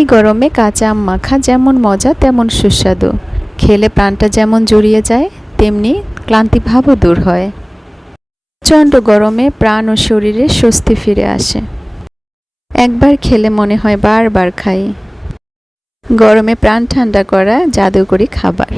এই গরমে কাঁচা আম মাখা যেমন মজা তেমন সুস্বাদু। খেলে প্রাণটা যেমন জুড়িয়ে যায়, তেমনি ক্লান্তিভাবও দূর হয়। প্রচণ্ড গরমে প্রাণ ও শরীরে স্বস্তি ফিরে আসে। একবার খেলে মনে হয় বারবার খাই। গরমে প্রাণ ঠান্ডা করা জাদুকরি খাবার।